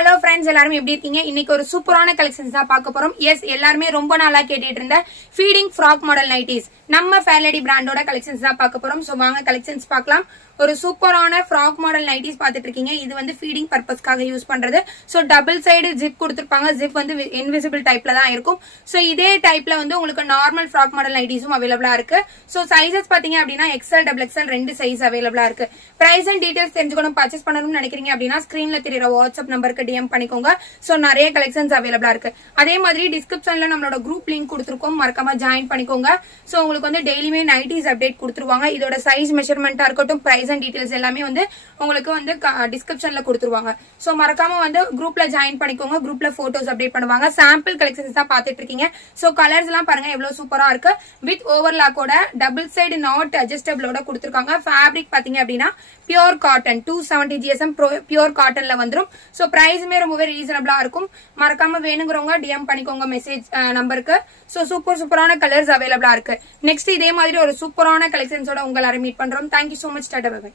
Hello friends, எல்லாரும் எப்படி இருக்கீங்க? இன்னைக்கு ஒரு சூப்பரான கலெக்ஷன்ஸ் தான் பார்க்க போறோம். எஸ், எல்லாருமே ரொம்ப நாளா கேட்டுட்டு இருந்த ஃபீடிங் ஃப்ராக் மாடல் நைட்டிஸ் நம்ம ஃபேர்லேடி பிராண்டோட கலெக்ஷன்ஸ் தான் பார்க்க போறோம். சோ வாங்க கலெக்ஷன்ஸ் பார்க்கலாம். ஒரு சூப்பரான ஃப்ராக் மாடல் நைட்டிஸ் பார்த்துட்டு இருக்கீங்க. இது வந்து ஃபீடிங் பர்பஸ்க்காக யூஸ் பண்றது. சோ டபுள் சைடு ஜிப் கொடுத்துருப்பாங்க. ஜிப் வந்து இன்விசிபிள் டைப்ல தான் இருக்கும். சோ இதே டைப்ல வந்து உங்களுக்கு நார்மல் ஃப்ராக் மாடல் நைட்டிஸும் அவைலபிளா இருக்கு. சோ சைசஸ் பாத்தீங்க அப்படின்னா எக்ஸ்எல் டபுள் எக்ஸ்எல் ரெண்டு சைஸ் அவைலபிளா இருக்கு. பிரைஸ் அண்ட் டீடைல்ஸ் தெரிஞ்சுக்கணும், பர்ச்சேஸ் பண்ணணும்னு நினைக்கிறீங்க அப்படின்னா ஸ்கிரீன்ல தெரியுற வாட்ஸ்அப் நம்பருக்கு டிஎம் பண்ணிக்கோங்க. சோ நிறைய கலெக்ஷன்ஸ் அவைலபிளா இருக்கு. அதே மாதிரி டிஸ்கிரிப்ஷன்ல நம்மளோட குரூப் லிங்க் கொடுத்துருக்கோம், மறக்காம ஜாயின் பண்ணிக்கோங்க. சோ உங்களுக்கு வந்து டெய்லியுமே நைட்டிஸ் அப்டேட் கொடுத்துருவாங்க. இதோட சைஸ் மெஷர்மெண்டா இருக்கட்டும், பிரைஸ் அண்ட் டீடைல்ஸ் எல்லாமே வந்து உங்களுக்கு வந்து டிஸ்கிரிப்ஷன்ல கொடுத்துருவாங்க. சோ மறக்காம வந்து குரூப்ல ஜாயின் பண்ணிக்கோங்க. குரூப்ல போட்டோஸ் அப்டேட் பண்ணுவாங்க. சாம்பிள் கலெக்ஷன்ஸ் தான் பாத்துட்டு இருக்கீங்க. சோ கலர்ஸ் எல்லாம் பாருங்க எவ்வளவு சூப்பரா இருக்கு. வித் ஓவர்லாக்கோட டபுள் சைடு நாட் அட்ஜஸ்டபிளோட கொடுத்துருக்காங்க. ஃபேப்ரிக் பாத்தீங்க அப்படின்னா பியூர் காட்டன் 270 GSM பியூர் காட்டன்ல வந்துரும். சோ பிரைஸுமே ரொம்பவே ரீசனபிளா இருக்கும். மறக்காம வேணுங்கிறவங்க டிஎம் பண்ணிக்கோங்க மெசேஜ் நம்பருக்கு. சோ சூப்பரான கலர்ஸ் அவைலபிளா இருக்கு. நெக்ஸ்ட் இதே மாதிரி ஒரு சூப்பரான கலெக்ஷன்ஸோட உங்களை மீட் பண்றோம். Thank you so much. Tata bye by.